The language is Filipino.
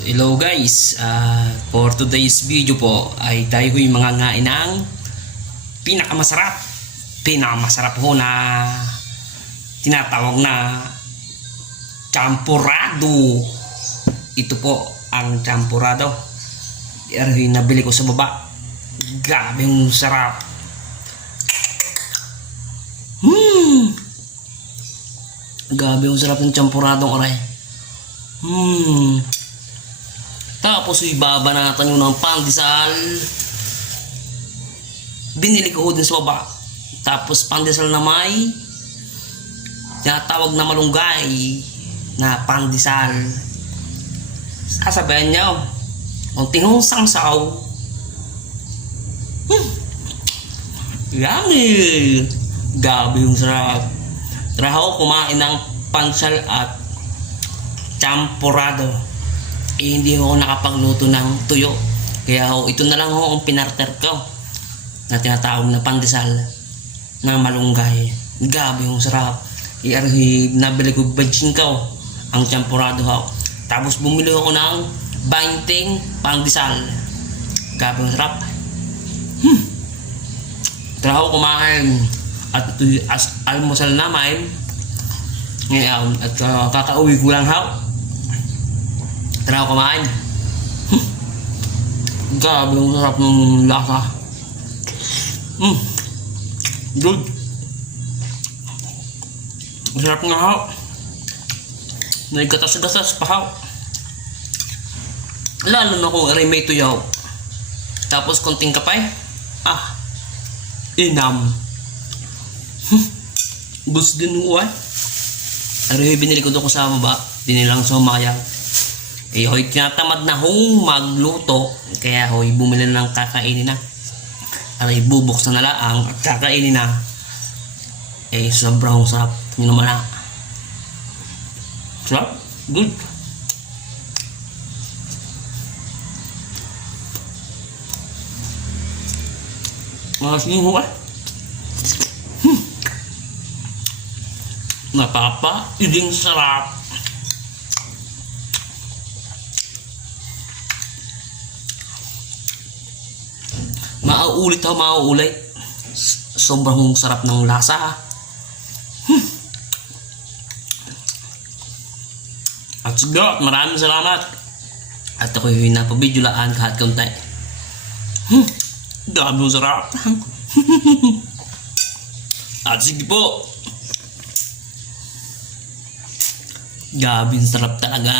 Hello guys, for today's video po ay tayo yung mga ngain ng pinakamasarap ho na tinatawag na champurrado. Ito po ang champurrado. Yung nabili ko sa baba. Grabe yung sarap. Grabe yung sarap ng champuradong aray. Tapos ibaba natin yung ng pandesal. Binili ko din sa baba. Tapos pandesal na may tinatawag na malunggay na pandesal. Sasabayan nyo konting hong sangsaw. Yummy! Gabi yung sarap. Tara ho, kumain ng pansal at champurrado. Hindi ako nakapagluto ng tuyo. Kaya ho, ito na lang ho ang pinarter ko na tinatawag na pandesal na malunggay. Gabi yung sarap. Nabili ko bajing ko ang champurrado ho. Tapos bumili ako ng 20 pandesal. Gabi yung sarap. Tara ho, kumain. At ito almusal namin. Ngayon, at kakauwi ko lang ho. Tara ako kumain. Grabe yung sarap ng lasa. Good. Masarap nga ho. Nagkatas-gasas pa ho. Lalo na kung may tuyaw. Tapos konting kapay. Inam. Gusto din ho ay. Binili ko doon ko sa baba. Dinilang sa mayang. Hoy, tinatamad na hong magluto. Kaya hoy, bumili na ng kakainin na. Bubuksan na lang at kakainin na. Sobrang sarap. Yun naman na. Sarap? Good. Malas yung huwa. Iding sarap. Mauulit. Sobrang sarap ng lasa. At siguro, maraming salamat. At ako yung napabidyolaan kahit kaunti. Grabe yung sarap. At sige po. Grabe yung sarap talaga.